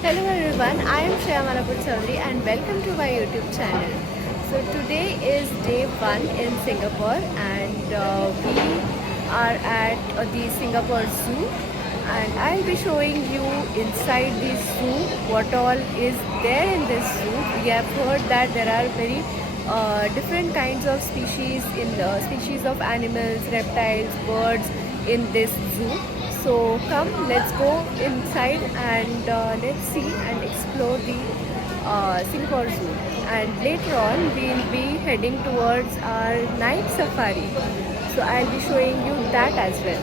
Hello everyone, I am Shreya Malapur Chaudhary and welcome to my YouTube channel. So today is day 1 in Singapore and we are at the Singapore Zoo, and I'll be showing you inside the zoo what all is there in this zoo. We have heard that there are very different kinds of species of animals, reptiles, birds in this zoo. So come, let's go inside and let's see and explore the Singapore Zoo. And later on, we'll be heading towards our night safari. So I'll be showing you that as well.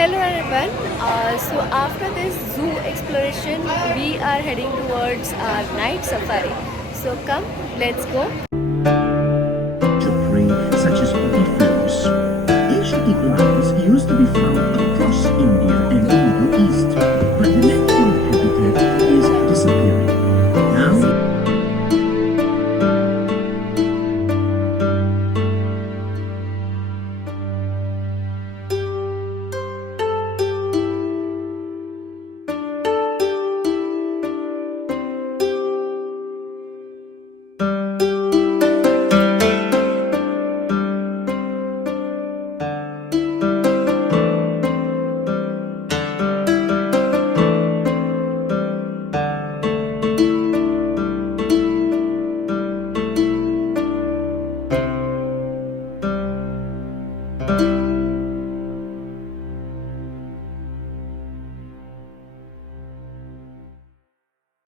Hello everyone. So after this zoo exploration, we are heading towards our night safari. So come, let's go. To prey such as buffaloes. Ancient iguanas used to be found across India and the Middle East, but the natural habitat is disappearing. Now,